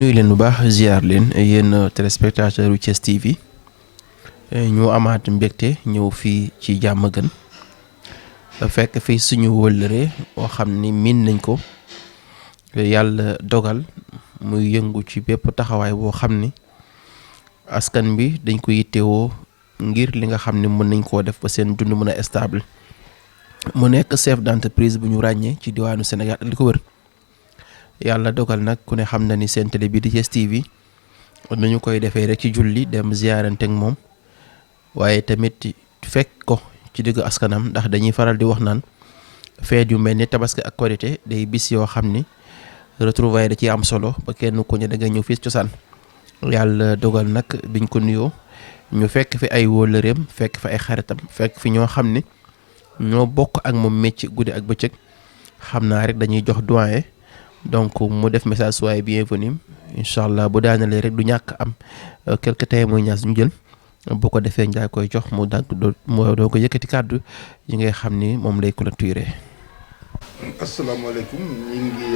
nuyu leen bu baax ziar leen yéen téléspectateur u Thiès TV ñu amaat mbégte ñëw fii ci Diamaguène fekk fii suñu wëllëre boo xam ni miin nañ ko yàlla dogal muy yëngu ci bépp taxawaay boo xam ni askan bi dañ ko yittewoo ngir li nga xam ni mën nañ koo def ba seen dund mën a stable mu nekk chef d'entreprise bu ñu ràññee ci diwaanu Sénégal ak li ko wër. yàlla dogal nag ku ne xam na ni seen télé bi di Thiès TV nañu koy defee rek ci julli dem ziarante ak moom waaye tamit fekk ko ci diggu askanam ndax dañuy faral di wax naan feet yu mel ni tabaski ak korité day bis yoo xam ni retrouvailles da ciy am solo ba kenn ku ne da nga ñëw fii cosaan yàlla dogal nag biñ ko nuyoo ñu fekk fi ay wóolëreem fekk fi ay xaritam fekk fi ñoo xam ni ñoo bokk ak moom métier guddi ak bëccëg xam naa rek dañuy jox doyen. donc mu def message soyez bienvenue incha allah bu daanalee rek du ñàkk am quelques témoignages ñu jël bu ko defee njaay koy jox mu dagg moo doo ko yëkkati kàddu yi ngay xam ni moom lay clôturer. asalaamaaleykum ñu ngi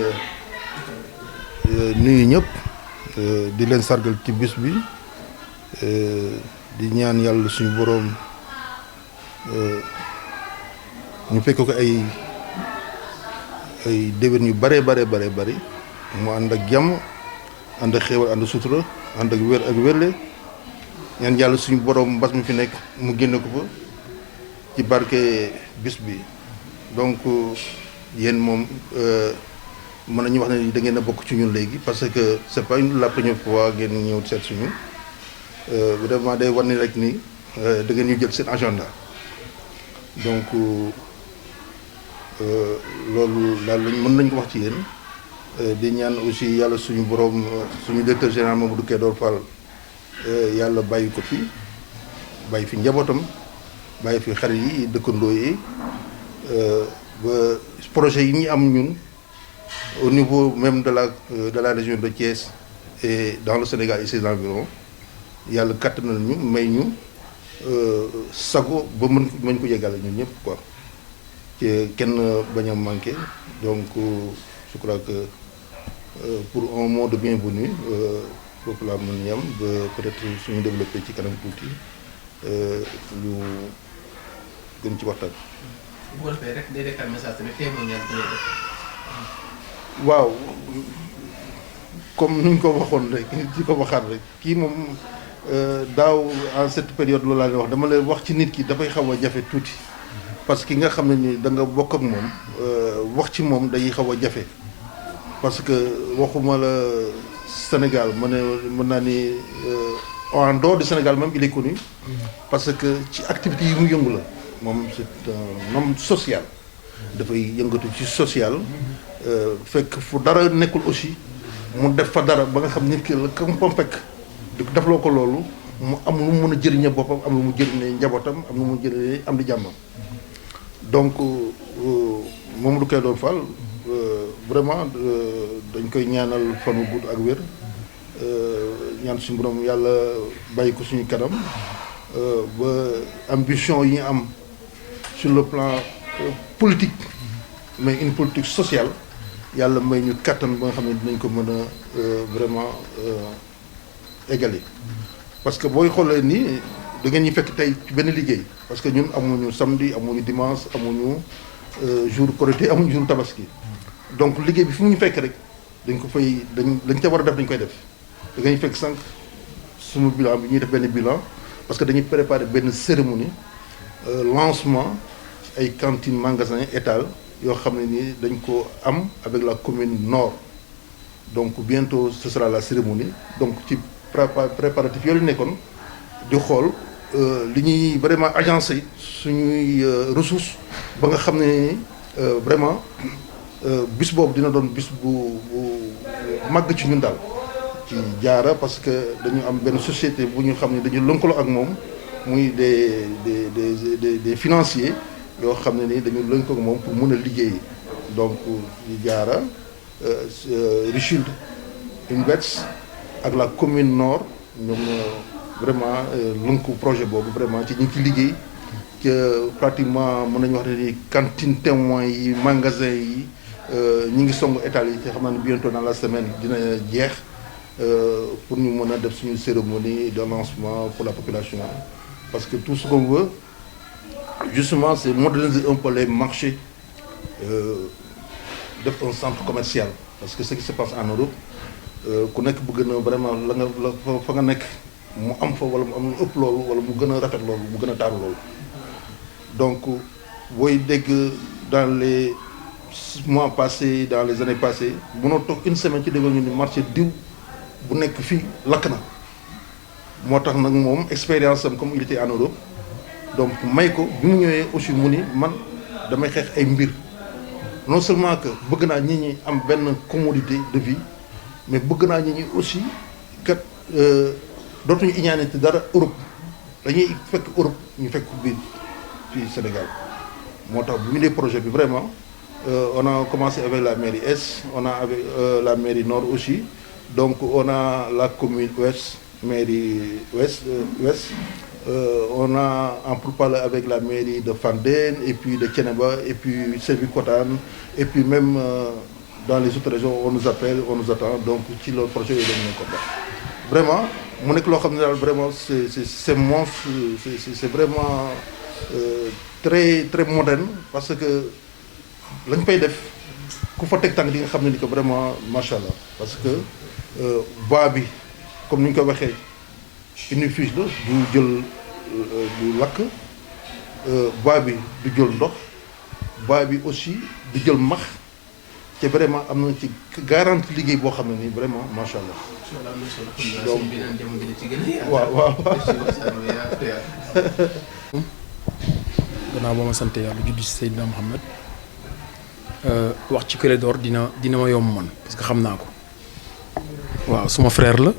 nuyu ñëpp di leen sargal ci bis bi di ñaan yàlla suñu boroom ñu fekk ko ay déwén yu bare mu ànd ak jàmm ànd ak xéewal ànd sutura ànd ak wér ak wérle ñaan yàlla suñu borom mbas mi fi nekk mu génne ko fa ci barke bis bi donc yéen moom mën nañu wax ne da ngeen a bokk ci ñun léegi parce que c'est pas la première fois ngeen ñëw seet suñu vraiment day war ni rek ni da ngeen ñu jël seen agenda donc loolu daal lañ mën nañ ko wax ci yéen di ñaan aussi yàlla suñu borom suñu directeur général Mamadou Kédor Fall yàlla bàyyi ko fi bàyyi fi njabootam bàyyi fi xarit yi dëkkandoo yi ba projet yi ñu am ñun au niveau même de la région de Thiès et dans le Sénégal et ses environs yàlla kattanal ñu may ñu sago ba mën ko yeggale ñun ñëpp quoi. kenn bañ a manqué donc je crois que pour un mot de bienvenue foofu laa mën yam ba peut-être suñu développé ci kanam tuuti ñu gën ci waxtaan. bu ko defee rek day dekkal message tamit témoignage bi def. waaw comme ni ñu ko waxoon rek ci ko waxaat rek kii moom daaw en cette période loolu laa leen wax dama leen wax ci nit ki dafay xaw a jafe tuuti. parce que nga xam ne ni da nga bokk ak moom wax ci moom day xaw a jafe parce que waxuma la Sénégal mën naa ni en dehors du Sénégal même il est connu parce que ci activité yi mu yëngu la moom c'est un homme social dafay yëngatu ci social fekk fu dara nekkul aussi mu def fa dara ba nga xam nit ki la kam pam fekk di defloo ko loolu mu am lu mu mën a jëriñe boppam am lu mu jëriñe njabootam am lu mu jëriñe am di jàmmam donc Mamadou Kédor Fall vraiment dañ koy ñaanal fanu gudd ak wér ñaan suñu borom yàlla bàyyi ko suñu kanam ba ambition yi ñu am sur le plan politique mais une politique sociale yàlla may ñu kattan ba nga xam ne dinañ ko mën a vraiment égaler parce que booy xoolee nii da ngeen ñu fekk tey ci benn liggéey parce que ñun amuñu samedi amuñu dimanche amuñu jour Korité amuñu jour tabaski donc liggéey bi fu mu ñu fekk rek dañ ko fay dañ ca war a def dañ koy def da ngay fekk sànq suñu bilan bi ñuy def benn bilan parce que dañuy préparer benn cérémonie lancement ay cantines magasin étal yoo xam ne nii dañ ko am avec la commune nord donc bientôt ce sera la cérémonie donc ci préparatif yooyu nekkoon di xool li ñuy vraiment agencé suñuy ressources ba nga xam ne vraiment bis boobu dina doon bis bu màgg ci ñun daal ci jaara parce que dañu am benn société bu ñu xam ne dañu lëkkaloo ak moom muy des financiers yoo xam ne ni dañu lëkkaloo ak moom pour mën a liggéey donc di jaara Richard Invest ak la commune nord ñoom vraiment lënku projet boobu vraiment ci ñu ngi ci liggéey que pratiquement mën nañu wax ne ni cantine témoin yi magasin yi ñi ngi songu état yi te xam naa ne bientôt dans la semaine dina jeex pour ñu mën a def suñu cérémonie de lancement pour la population. Parce que tout ce qu'on veut justement c'est moderniser un peu les marchés, def un centre commercial. Parce que ce qui se passe en Europe ku nekk bëgg na vraiment la nga la fa nga nekk mu am fa wala mu am lu ëpp loolu wala mu gën a rafet loolu mu gën a taaru loolu. Donc booy dégg dans les mois passés dans les années passées mënoo toog une semaine ci déggoo ñu ni marché diw bu nekk fii lakk na. moo tax nag moom expérience am comme il était en Europe donc may ko bi mu ñëwee aussi mu ni man damay xeex ay mbir non seulement que bëgg naa nit ñi am benn commodité de vie mais bëgg naa nit ñi aussi kat dootuñu iñaanante dara Europe dañuy fekk Europe ñu fekk biir fii Sénégal moo tax bu ñu dee projet bi vraiment on a commencé avec la mairie Est on a avec la mairie Nord aussi donc on a la commune Ouest mairie Ouest on a en pourparlers avec la mairie de Fandène et puis de Thiénaba et puis Sébikotane et puis même dans les autres régions on nous appelle on nous attend donc ci le projet yi dañu ko baax vraiment mu nekk loo xam ne daal vraiment c'est monstre c'est vraiment très très moderne parce que lañ fay def ku fa teg tànk di nga xam ne ni que vraiment macha allah parce que bois bi comme ni ñu ko waxee unifuge la du jël du lakk bois bi du jël ndox bois bi aussi du jël max te vraiment am na ci garantie liggéey boo xam ne nii vraiment macha allah. donc waaw waaw. gannaaw ba ma sant yàlla juddu ci Seydina Mohamed wax ci Clédor dina ma yomb man parce que xam naa ko waaw suma frère la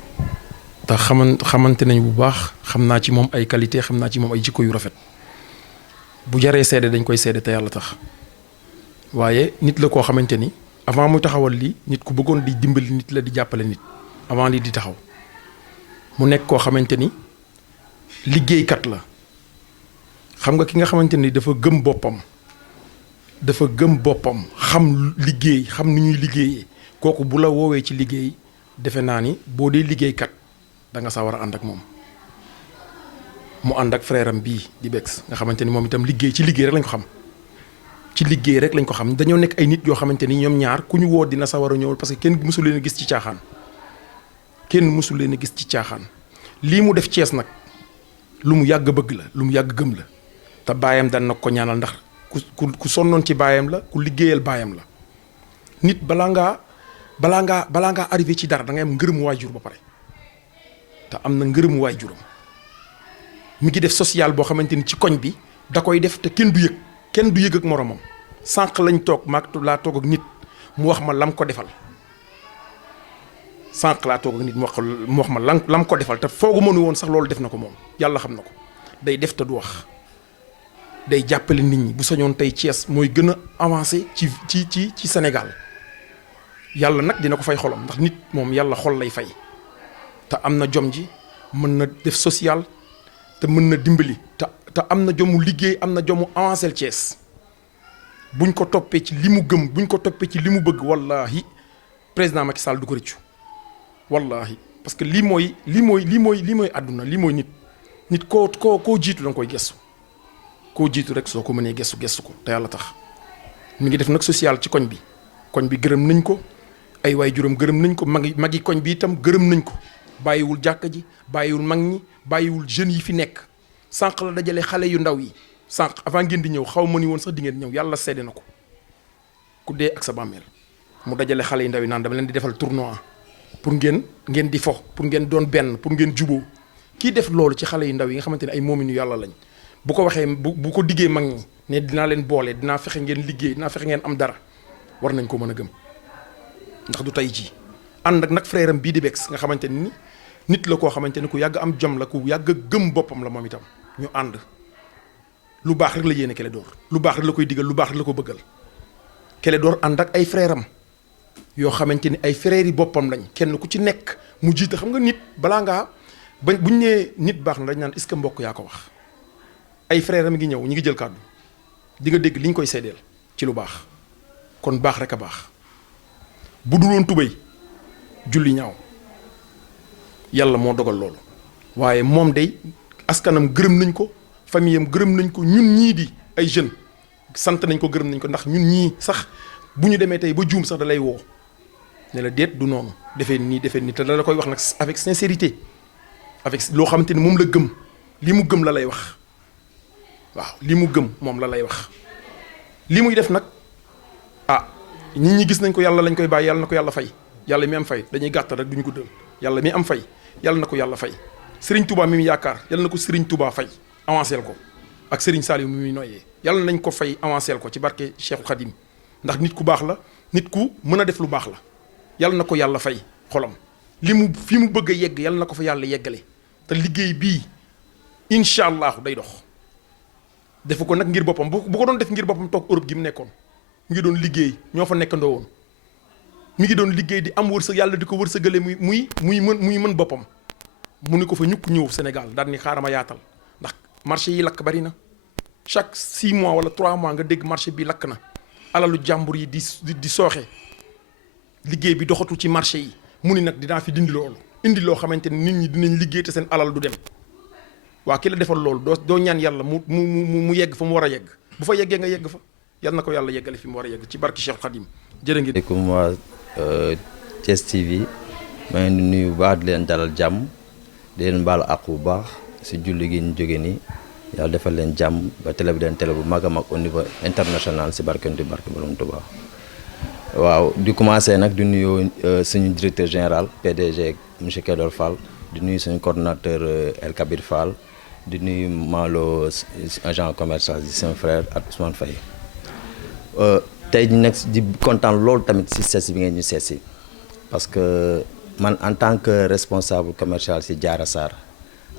te xamante nañ bu baax xam naa ci moom ay qualité xam naa ci moom ay jikko yu rafet bu jaree seede dañ koy seede te yàlla tax waaye nit la koo xamante ni avant muy taxawal lii nit ku bëggoon di dimbali nit la di jàppale nit avant lii di taxaw mu nekk koo xamante ni liggéeykat la xam nga ki nga xamante ni dafa gëm boppam xam liggéey xam ni ñuy liggéeyee kooku bu la woowee ci liggéey defe naa ni boo dee liggéeykat da nga saa war a ànd ak moom mu ànd ak frère am bii di Bex nga xamante ni moom itam liggéey ci liggéey rek lañ ko xam ci liggéey rek lañ ko xam dañoo nekk ay nit yoo xamante ni ñoom ñaar ku ñu woo dina sa war a ñëwul parce que kenn mësul leen a gis ci caaxaan lii mu def Cees nag lu mu yàgg bëgg la lu mu yàgg gëm la te baayam daan na ko ñaanal ndax ku sonnoon ci baayam la ku liggéeyal baayam la nit balaa ngaa arrivé ci dara da ngay am ngërëmu waajur ba pare te am na ngërëmu waajuram mi ngi def social boo xamante ni ci koñ bi da koy def te kenn du yëg ak moromam sànq lañ toog laa toog ak nit mu wax ma lam ko defal mu wax ma lam ko defal te foogu mënu woon sax loolu def na ko moom yàlla xam na ko day def te du wax day jàppale nit ñi bu sañoon tey Thiès mooy gën a avancé ci Sénégal yàlla nag dina ko fay xolam ndax nit moom yàlla xol lay fay te am na jom ji mën na def social te mën na dimbali te am na jomu liggéey am na jomu avancé Thiès buñ ko toppee ci li mu gëm buñ ko toppee ci li mu bëgg wallahi président Macky Sall du ko rëccu wallahi parce que lii mooy àdduna lii mooy nit koo jiitu da nga koy gestu koo jiitu rek soo ko mënee gestu ko te yàlla tax mi ngi def nag social ci koñ bi gërëm nañ ko ay waajuram gërëm nañ ko magi koñ bi itam gërëm nañ ko bàyyiwul jàkka ji bàyyiwul mag ñi bàyyiwul jeunes yi fi nekk sànq la dajale xale yu ndaw yi sànq avant ngeen di ñëw xaw ma ni woon sax di ngeen ñëw yàlla seede na ko ku dee ak sa bàmmeel mu dajale xale yu ndaw yi naan dama leen di defal tournoi pour ngeen di fo pour ngeen doon benn pour ngeen juboo kii def loolu ci xale yu ndaw yi nga xamante ne ay moominu yàlla lañ bu ko waxee bu ko diggee mag ñi ne dinaa leen boole dinaa fexe ngeen liggéey dinaa fexe ngeen am dara war nañ ko mën a gëm ndax du tey jii ànd ak nag frère am bii di Bex nga xamante ni nit la koo xamante ni ku yàgg am jom la ku yàgg gëm boppam la moom itam ñu ànd lu baax rek la yéene Clédor lu baax rek la koy digal lu baax rek la ko bëggal Clédor ànd ak ay frère am yoo xamante ni ay frères yi boppam lañ kenn ku ci nekk mu jiite xam nga nit balaa ngaa buñ nee nit baax na dañ naan est-ce que mbokk yaa ko wax ay frère am ngi ñëw ñu ngi jël kàddu di nga dégg li ñu koy seedeel ci lu baax kon baax rek a baax bu dul woon tubéy julli ñaaw yàlla moo dogal loolu waaye moom day askanam gërëm nañ ko famille am gërëm nañ ko ñun ñii di ay jeunes sant nañ ko gërëm nañ ko ndax ñun ñii sax bu ñu demee tey ba juum sax da lay woo ne la déet du noonu defee nii te da la koy wax nag avec sincérité avec loo xamante ni moom la gëm li mu gëm la lay wax waaw li mu gëm moom la lay wax li muy def nag nit ñi gis nañ ko yàlla lañ koy bàyyi yàlla na ko yàlla fay yàlla mi am fay dañuy gàttal rek duñu ko dël yàlla mi am fay yàlla na ko yàlla fay Serigne Touba mi mu yaakaar yàlla na ko Serigne Touba fay avancé ko ak Serigne Saliou mi muy noyyee yàlla nañ ko fay avancé ko ci barke Cheikhul Khadim ndax nit ku baax la nit ku mën a def lu baax la yàlla na ko yàlla fay xolam fi mu bëgg a yegg yàlla na ko fa yàlla yeggale te liggéey bii incha allahu day dox defu ko nag ngir boppam bu ko doon def ngir boppam toog Europe gi mu nekkoon mi ngi doon liggéey ñoo fa nekkandoo woon mi ngi doon liggéey di am wërsëg yàlla di ko wërsëgale muy mën boppam mu ni ko fa ñukk ñëw Sénégal daal ni xaaral ma yaatal ndax marché yi lakk bari na chaque 6 mois wala 3 mois nga dégg marché bi lakk na alalu jàmbur yi di sooxe liggéey bi doxatul ci marché yi mu ni nag dinaa fi dindi loolu indi loo xamante ni nit ñi dinañ liggéey te seen alal du dem waa ki la defal loolu doo ñaan yàlla mu yegg fa mu war a yegg bu fa yeggee nga yegg fa yal na ko yàlla yeggale fi mu war a yegg ci barki Cheikh Khadim jërë ngeen. asalaamaaleykum waa Thiès TV maa ngi nuyu bu baax di leen dalal jàmm di leen baalu àq bu baax si julli gi ñu jóge nii yàlla defal leen jàmm ba télé bi den télé bu mag a mag au niveau international si barkentu barke Borom Touba. waaw di commencé nag di nuyu suñu directeur général PDG monsieur Kédor Fall di nuyu suñu coordonnateur El Kabir Fall di nuyu Malo agent commercial di son frère ak Ousmane Faye tey ñu nekk di kontaan loolu tamit si seesi bi ngeen ñu seesi parce que man en tant que responsable commercial si Diarra Sarr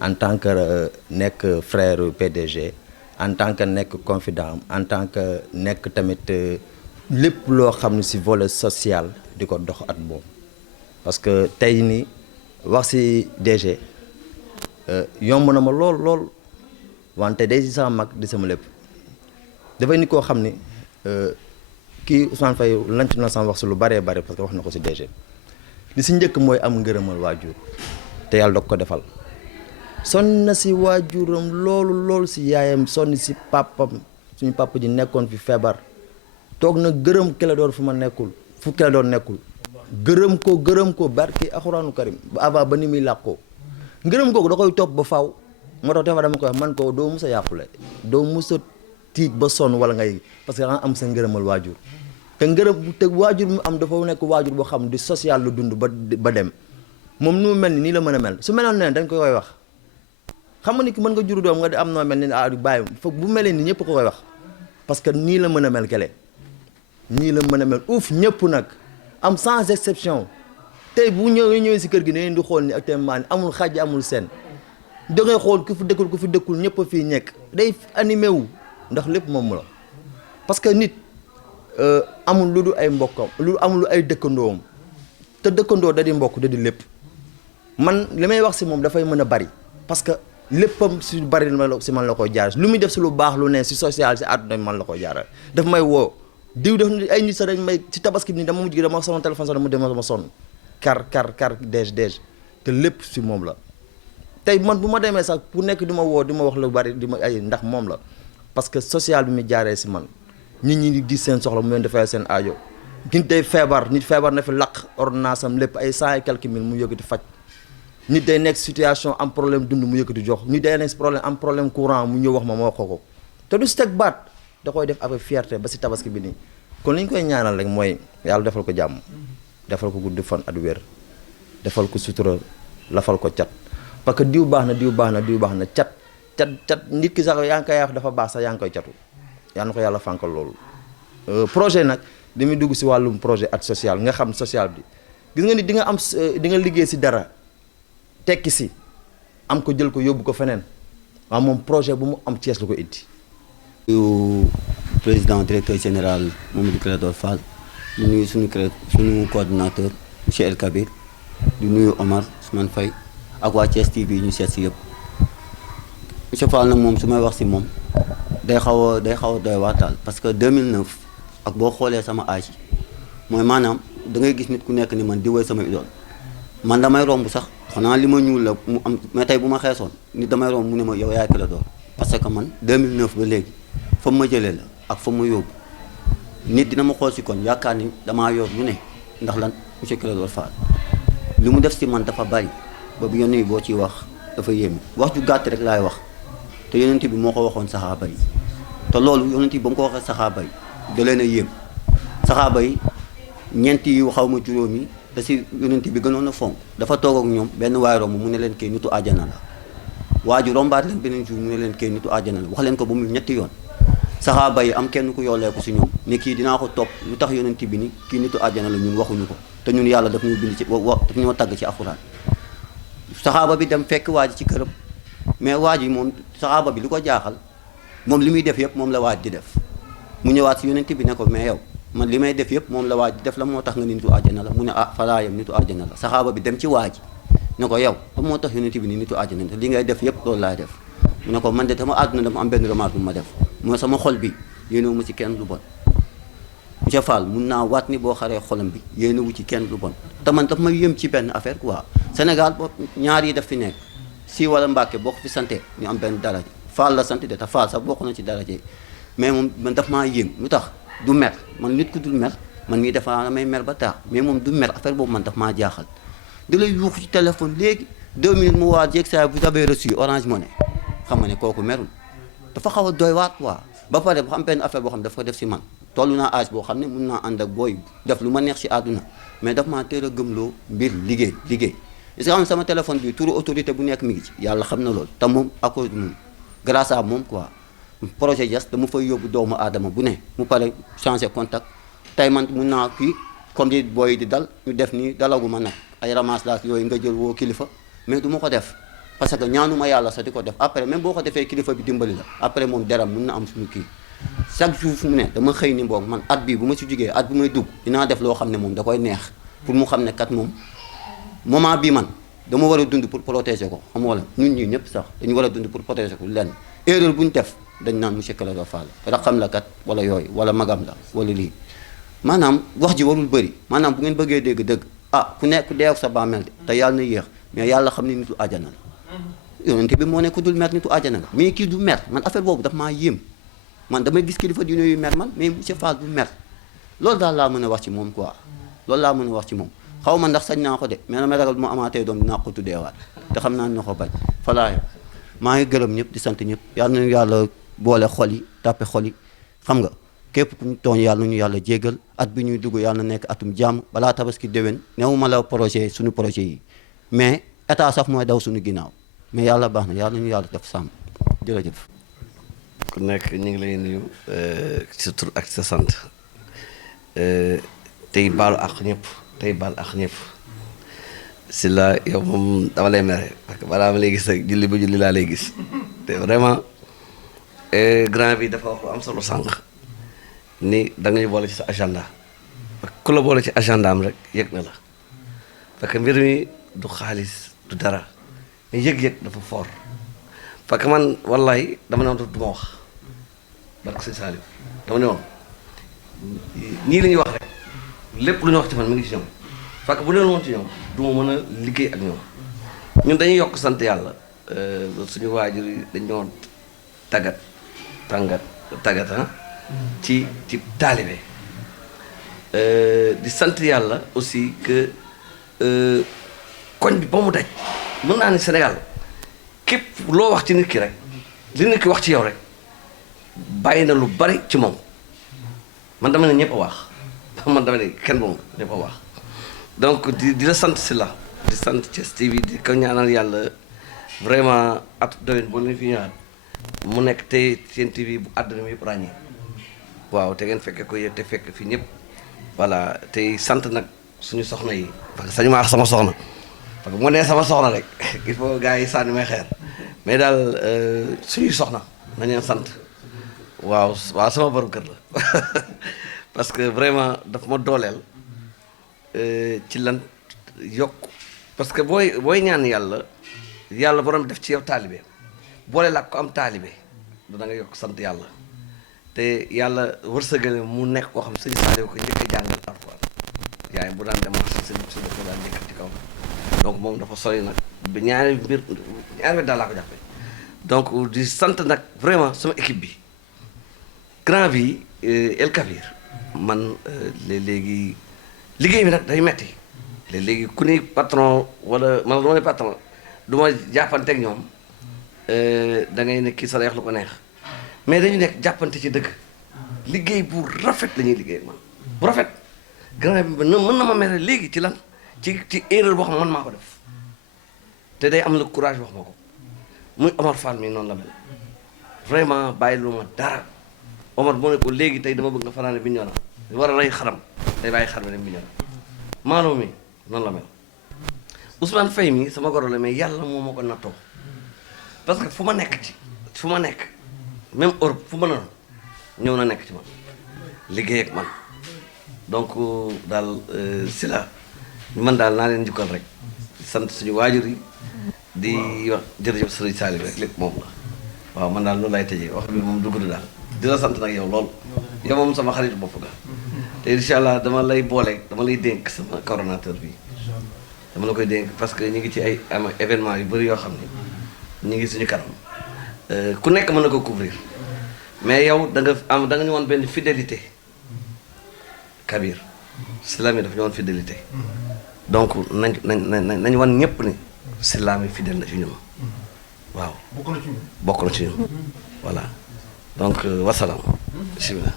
en tant que nekk frère PDG en tant que nekk confident en tant que nekk tamit lépp loo xam ne si volet social di ko dox at boobu parce que tey ni wax si DG yomb na ma lool wante day si sama mag di sama lépp dafay ni koo xam ni kii Ousmane Faye lanc na sama wax si lu bëree bëri parce que wax na ko si DG li si njëkk mooy am ngërëmal waajur te yàlla doog ko defal sonn na si waajuram loolu si yaayam sonn si papam suñu papa ji nekkoon fi feebar toog na gërëm Kédor fu ma nekkul fu Kédor nekkul gërëm ko barki alxuraanu karim ba avant ba ni muy làqoo ngërëm googu da koy topp ba faw moo tax dafa dama koy wax man ko doo mus a yàqule doo mus a tiit ba sonn wala ngay parce que danga am sa ngërëmal waajur te waajur mu am dafa nekk waajur boo xam di social lu dund ba dem moom nu mu mel ni nii la mën a mel su meloon ne dañ ko koy wax xam nga ni ki mën nga juru doom nga di am noo mel ni du bàyyi foog bu melee ni ñëpp ko koy wax parce que nii la mën a mel kele nii la mën a mel uuf ñëpp nag am sans exception tey bu ñëwee si kër gi ne di xool ni actuellement ni amul xaaj amul seen da ngay xool ku fi dëkkul ñëpp a fii ñekk day animé wu ndax lépp moom la parce que nit amul lu dul ay mbokkam amul lu ay dëkkandoom te dëkkandoo da di mbokk da di lépp man li may wax si moom dafay mën a bari parce que léppam si bari si man la koy jaar lu muy def si lu baax lu ne si social si àdduna man la koy jaaral daf may woo diw def ay nit sax dañ may si tabaski bi nii dama mujj gi dama sama téléphone sax dama dem sama sonn kar dej te lépp si moom la tey man bu ma demee sax ku nekk di ma woo di ma wax lu bari di ma ay ndax moom la parce que social bi mu jaaree si man nit ñi di gis seen soxla mu leen defee seen aajo nit day feebar nit feebar na fi laq ordonnance am lépp ay 100 et quelques mille mu yëkkati faj nit day nekk situation am problème dund mu yëkkati jox nit day nekk problème am problème courant mu ñëw wax ma wax ko te du si teg baat da koy def avec fierté ba si tabaski bi nii kon li ñu koy ñaanal rek mooy yàlla defal ko jàmm defal ko gudd fan at wér defal ko sutura lafal ko cat parce que diw baax na cat nit ki sax yaa ngi koy wax dafa baax sax yaa ngi koy catu yaa na ko yàlla fànkal loolu projet nag li muy dugg si wàllum projet at social nga xam social bi gis nga ni di nga liggéey si dara tekki si am ko jël ko yóbbu ko feneen waaw moom projet bu mu am Thiès la ko indi. nuyu président directeur général Mamadou Kédor Fall di nuyu suñu coordinateur monsieur El Kabir di nuyu Omar Ousmane Faye ak waa Thiès TV ñu seet si yëpp monsieur Fall nag moom su may wax si moom day xaw a doy waataal parce que 2009 ak boo xoolee sama âge mooy maanaam da ngay gis nit ku nekk ni man di woy sama idole man damay romb sax xanaa li ma ñuul la mu am mais tey bu ma xeesoon nit damay romb mu ne ma yow yaay Clédor parce que man 2009 ba léegi fa ma jëlee la ak fa ma yóbbu nit dina ma xool si kon yaakaar ni damaa yor lu ne ndax lan monsieur Clédor Fall li mu def si man dafa bari ba bu yónnee boo ciy wax dafa yéeme wax ju gàtt rek laay wax te yonent bi moo ko waxoon saxaaba yi te loolu yonent bi ba mu ko waxee saxaaba yi da leen a yéem saxaaba yi ñeent yi xaw ma juróomi da si yonent bi gënoon a fonk dafa toog ak ñoom benn waay romb mu ne leen kii nitu àjjana la waa ji rombaat leen beneen jour mu ne leen kii nitu àjjana la wax leen ko ba mu ñetti yoon saxaaba yi am kenn ku yooleeku si ñoom ne kii dinaa ko topp lu tax yonent bi ni kii nitu àjjana la ñun waxuñu ko te ñun yàlla daf ñu bind ci daf ñoo tagg ci alxuraan saxaaba bi dem fekk waa ji ci këram mais waa ji moom saxaaba bi lu ko jaaxal moom li muy def yëpp moom la waaj di def mu ñëwaat si yonent bi ne ko mais yow man li may def yëpp moom la waaj di def la moo tax nga ni nitu àjjana la mu ne ah falaayam nitu àjjana la saxaaba bi dem ci waa ji ne ko yow la moo tax yonent bi ni nitu àjjana la li ngay def yëpp loolu laay def mu ne ko man de dama àdduna dama am benn remarque bu ma def mooy sama xol bi yéenewu ma ci kenn lu bon monsieur Fall mun naa waat ni boo xaree xolam bi yéenewu ci kenn lu bon te man daf ma yëm ci benn affaire quoi Sénégal boo ñaar yi daf fi nekk si wala Mbàkke boo ko fi sante ñu am benn daraja Fall la sant de te Fall sax bokk na ci daraja mais moom man daf maa yéem lu tax du mer man nit ku dul mer man mii dafa may mer ba taax mais moom du mer affaire boobu man daf maa jaaxal da lay yuuxu ci téléphone léegi 2 minutes mu waat jeeg saa vous avez reçu Orange Money xam nga ne kooku merul dafa xaw a doy waat quoi ba pare bu xam benn affaire boo xam ne dafa ko def si man toll naa âge boo xam ne mun naa ànd ak booy def lu ma neex si àdduna mais daf maa teel a gëmloo mbir liggéey est-ce que xam sama téléphone bi turu autorité bu nekk mi ngi ci yàlla xam na loolu te moom à cause de moom grâce à moom quoi projet Diass dama fay yóbbu doomu aadama bu ne mu pare changer contact tey man mun naa kii comme di booy di dal ñu def nii dalagu ma nag ay ramasse laak yooyu nga jël woo kilifa mais du ma ko def parce que ñaanuma yàlla sax di ko def après même boo ko defee kilifa bi dimbali la après moom deram mun na am suñu kii chaque jour fu mu ne dama xëy ni mboog man at bii bu ma si jógee at bu may dugg dinaa def loo xam ne moom da koy neex pour mu xam ne kat moom moment bii man dama war a dund pour protéger ko xam nga la ñun ñii ñëpp sax dañu war a dund pour protéger ko lenn erreur bu ñu def dañ naan monsieur Clédor Fall raxam la kat wala yooyu wala magam la wala lii maanaam wax ji warul bëri maanaam bu ngeen bëggee dégg dëgg ah ku nekk dee ak sa bàmmeel de te yàlla na yéex mais yàlla xam ne nitu àjjana la yonent bi moo ne ku dul mer nitu àjjana la mais kii du mer man affaire boobu daf maa yéem man damay gis kilifa diine yu mer man mais monsieur Fall du mer loolu daal laa mën a wax ci moom quoi loolu laa mën a wax ci moom xaw ma ndax sañ naa ko de mais damay ragal bu ma amaatee doom dinaa ko tuddeewaat te xam naa ne na ko bañ falaayo maa ngi gërëm ñëpp di sant ñëpp yàlla nañu yàlla boole xol yi tàppe xol yi xam nga képp ku ñu tooñ yàlla nañu yàlla jéggal at bi ñuy dugg yàlla na nekk atum jàmm balaa tabaski déwén newuma la projet suñu projet yi mais état sax mooy daw suñu ginnaaw mais yàlla baax na yàlla nañu yàlla def sàmm jërëjëf. ku nekk ñu ngi lay nuyu sa tur ak sa sant tey baalu ak ñëpp tey baal ak ñëpp si la yow moom dama lay mere parce que balaa ma lay gis rek julli ba julli laa lay gis te vraiment grand bi dafa wax lu am solo sànq ni da ngay boole ci sa agenda parce que ku la boole ci agenda am rek yëg na la parce que mbir mi du xaalis du dara mais yëg-yëg dafa fort parce que man wallahi dama ne woon du ma wax barke sëñ Saliou dama ne woon ñii la ñuy wax rek lépp lu ñu wax ci man mi ngi ci ñoom parce que bu leen woon ci ñoom du ma mën a liggéey ak ñoom ñun dañuy yokk sant yàlla suñu waajur yi dañoo tàggat ci taalibe di sant yàlla aussi que koñ bi ba mu daj mën naa ni Sénégal képp loo wax ci nit ki rek li nit ki wax ci yow rek bàyyi na lu bari ci moom man dama ne ñëpp a wax man dama ne kenn moom ñëpp a wax donc di la sant si la di sant Thiès TV di ko ñaanal yàlla vraiment at doyen boo leen fi ñëwaat mu nekk tey seen TV bu àdduna mi yëpp ràññee waaw te ngeen fekke ko yëpp te fekk fi ñëpp voilà tey sant nag suñu soxna yi parce que sañu ma wax sama soxna parce que mu nee sama soxna rek il faut gars yi sànni may xeer mais daal suñuy soxna nañ leen sant waaw sama borom kër la parce que vraiment daf ma dooleel ci lan yokk parce que booy ñaan yàlla borom def ci yow taalibe boole la ko am taalibe da nga yokk sant yàlla te yàlla wërsëgale mu nekk koo xam sëñ Saliou ko njëkk a jàngal Alxuraan yaay bu daan dem marché sëñ ko daan njëkk ci kaw donc moom dafa sori nag ba ñaari wet daal laa ko jàppee donc di sant nag vraiment sama équipe bi grand bi El Kabir man léegi liggéey bi nag day metti léegi ku ni patron wala man du ma ne patron du ma jàppante ak ñoom da ngay ne kii sa la wax lu ko neex mais dañu nekk jàppante ci dëgg liggéey bu rafet la ñuy liggéey man bu rafet grand bi mën na ma mere léegi ci lan ci erreur boo xam man maa ko def te day am le courage wax ma ko muy Omar Fall mi noonu la mel vraiment bàyyi lu ma dara Omar moo ne ko léegi tey dama bëgg nga fanaane Bignona war a rey xaram day bàyyi xar mi dem Bignona maanoo mi noonu la mel Ousmane Faye mi sama goro la mais yàlla moo ma ko nattoo parce que fu ma nekk même Europe fu ma noonu ñëw na nekk ci man liggéey ak man donc daal si la man daal naa leen njukkal rek sant suñu waajur yi di wax jërëjëf Sëriñ Saliou rek lépp moom la waaw man daal loolu lay tëjee wax bi moom dugg daal di la sant nag yow lool yow moom sama xaritu bopp nga te incha allah dama lay dénk sama coordonnateur bi dama la koy dénk parce que ñu ngi ci ay am événement yu bëri yoo xam ne ñu ngi suñu kanam ku nekk mën na ko couvrir mais yow da nga ñu woon benn fidélité Kabir Silami dafa ñu woon fidélité donc nañ wan ñëpp ni Silami fidèle na ci ñun waaw bokk na ci ñun voilà donc wasalaam bismillah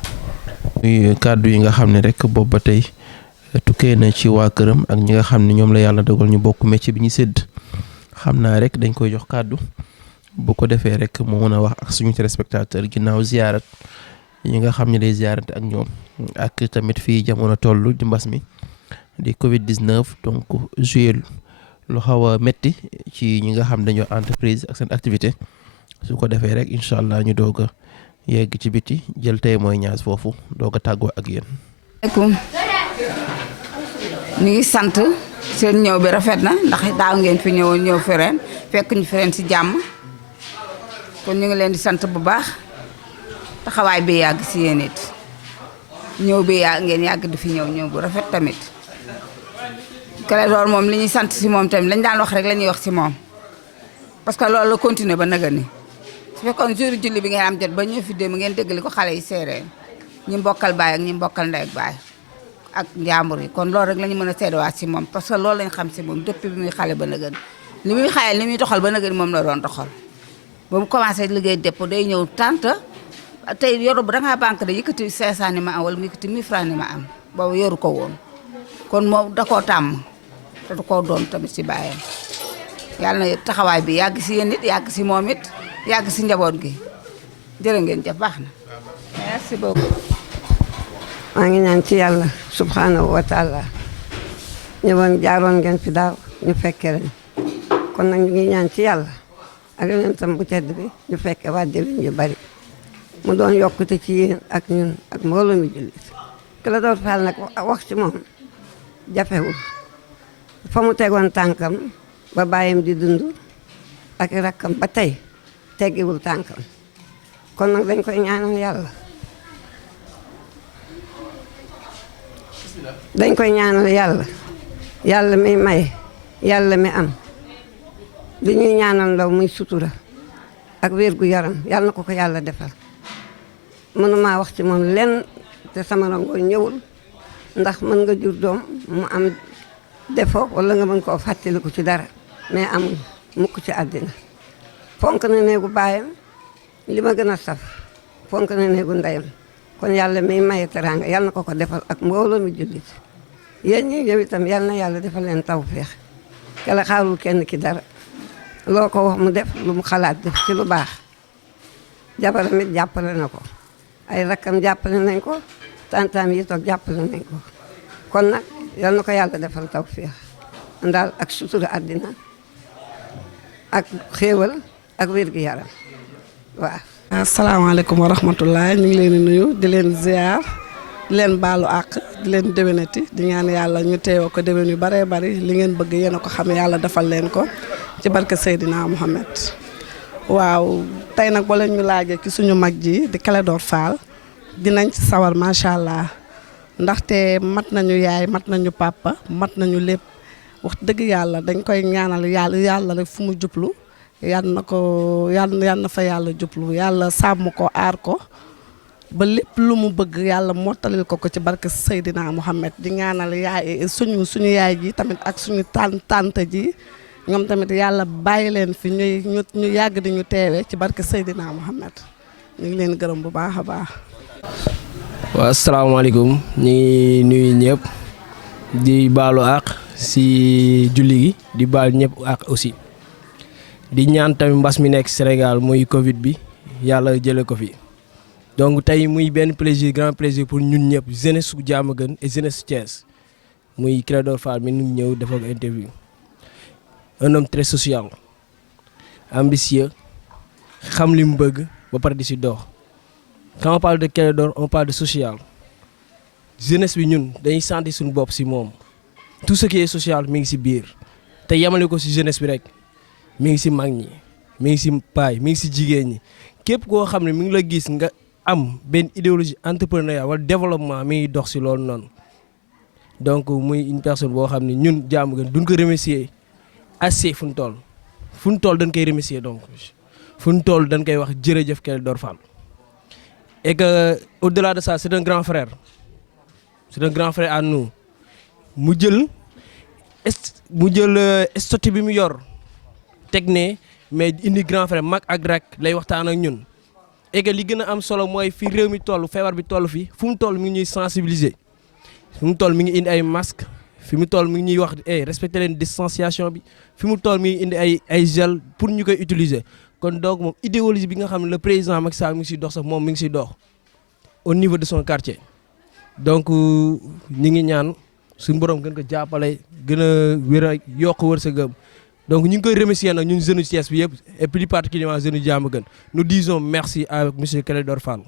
muy kàddu yi nga xam ne rek boobu ba tey tukkee na ci waa këram ak ñi nga xam ne ñoom la yàlla dogal ñu bokk métier bi ñu sédd xam naa rek dañ koy jox kàddu bu ko defee rek mu mën a wax ak suñu téléspectateur ginnaaw ziyaarat yi nga xam ne day ziyaarante ak ñoom ak tamit fii jamono toll di mbas mi di Covid 19 donc joué lu xaw a métti ci ñi nga xam dañoo entreprise ak seen activité su ko defee rek incha allah ñu doog a yegg ci biti jël témoignage foofu doog a tàggoo ak yéen. asalaamaaleykum ñu ngi sant seen ñëw bi rafet na ndax daaw ngeen fi ñëw fi ren fekk ñu fi ren si jàmm kon ñu ngi leen di sant bu baax taxawaay bi yàgg si yéen it ñëw bi ngeen yàgg di fi ñëw bu rafet tamit. Clédor moom li ñuy sant si moom tamit lañ daan wax rek la ñuy wax si moom parce que loolu la continuer ba naga ni su fekkoon jour julli bi ngeen am jot ba ñëw fi démb ngeen dégg li ko xale yi seeree ñi mbokkal baay ak ñi mbokkal ndey ak baay ak njàmbur yi kon loolu rek la ñu mën a seedewaat si moom parce que loolu lañ xam si moom depuis bi muy xale ba naga ni li muy xayal li muy doxal ba naga ni moom la doon doxal ba mu commencé liggéey dépôt day ñëw tante tey yoru bu dangaa banque de yëkkati 500 ni ma am wala mu yëkkati 1000 francs ni ma am boobu yoru ko woon kon moom da koo tàmm te du koo doon tamit si bàyyam yàlla na taxawaay bi yàgg si yéen it yàgg si moom it yàgg si njaboot gi jërë ngeen jëf baax na merci beaucoup. maa ngi ñaan ci yàlla subhanahu wa taala ñëwoon jaaroon ngeen fi daaw ñu fekke ren kon nag ñu ngi ñaan ci yàlla ak yonentam bu tedd bi ñu fekke waa déwén yu bari mu doon yokkute ci yéen ak ñun ak mbooloo mi jullit Clédor Fall nag wax ci moom jafewul fa mu tegoon tànkam ba bàyyam di dund ak rakkam ba tey teggiwul tànkam kon nag dañ koy ñaanal yàlla dañ koy ñaanal yàlla mi may yàlla mi am li ñuy ñaanal ndaw muy sutura ak wér gu yaram yàlla na ko yàlla defal mënuma wax ci moom lenn te sama rangooñ ñëwul ndax mën nga jur doom mu am defo wala nga mën koo fàttaliku ci dara mais amul mukk ci àddina fonk na néegu baayam li ma gën a saf fonk na néegu ndeyam kon yàlla miy maye teraanga yàlla na ko defal ak mbooloo mi jullit yéen ñi ñëw itam yàlla na yàlla defal leen tawfeex kala xaarul kenn ki dara loo ko wax mu def lu mu xalaat def ci lu baax jabaram it jàppale na ko ay rakkam jàppale nañ ko tantaam yi toog jàppale nañ ko kon nag yal na ko yàlla defal tawfeex ndaal ak sutura àddina ak xéewal ak wér-gi-yaram waaw. asalaamaaleykum wa rahmatullah ñu ngi leen di nuyu di leen ziar di leen baalu àq di leen déwénati di ñaan yàlla ñu teewoo ko déwén yu baree bari li ngeen bëgg yéen a ko xam yàlla defal leen ko ci barke Seydina Mohamed. waaw tey nag boo leen ñu laajee ci suñu mag ji di Clédor Fall dinañ ci sawar macha allah ndaxte mat nañu yaay mat nañu papa mat nañu lépp wax dëgg yàlla dañ koy ñaanal yàlla rek fu mu jublu yàlla na fa yàlla jublu yàlla sàmm ko aar ko ba lépp lu mu bëgg yàlla mottalil ko ci barke Seydina Mohamed di ñaanal yaay suñu yaay ji tamit ak suñu tante ji ñoom tamit yàlla bàyyi leen fi ñu yàgg di ñu teewee ci barke Seydina Mohamed ñu ngi leen gërëm bu baax a baax. waaw asalaamaaleykum ñu ngi nuyu ñëpp di baalu àq si julli gi di baal ñëpp àq aussi di ñaan tamit mbas mi nekk Sénégal muy Covid bi yàlla jële ko fi. donc tey muy benn plaisir grand plaisir pour ñun ñëpp jeunesse su Diamaguène et jeunesse su Thiès muy Clédor Fall mi nu ñëw defal ko interview un homme très social ambitieux xam li mu bëgg ba pare di si dox quand on parle de Clédor on parle de social jeunesse bi ñun dañuy sentir suñu bopp si moom tout ce qui est social mi ngi si biir te yemale ko si jeunesse bi rek mi ngi si mag ñi mi ngi si paay mi ngi si jigéen ñi képp koo xam ne mi ngi la gis nga am benn idéologie entrepreneuriat wala développement mi ngi dox si loolu noonu donc muy une personne boo xam ne ñun Diamaguène duñ ko remercier assez fu ñu toll dañ koy remercier donc fu ñu toll dañ koy wax jërëjëf Clédor Fall et que au-delà de ça c'est un grand frère à nous mu jël statut bi mu yor teg ne mais indi grand frère mag ak rak lay waxtaan ak ñun. et que li gën a am solo mooy fi réew mi toll feebar bi toll fi fu mu toll mi ngi ñuy sensibiliser fi mu toll mi ngi indi ay masque fi mu toll mi ngi ñuy wax respecter leen distanciation bi fi mu toll mi ngi indi ay gel pour ñu koy utiliser kon donc moom idéologie bi nga xam ne le président Macky Sall mi ngi siy dox sax moom mi ngi siy dox au niveau de son quartier donc ñi ngi ñaan suñu borom gën ko jàppale gën a wér a yokk wërsëgam donc ñu ngi koy remercier nag ñun jeunes Thiès bi yëpp et plus particulièrement jeunes Diamaguène nous disons merci à monsieur Clédor Fall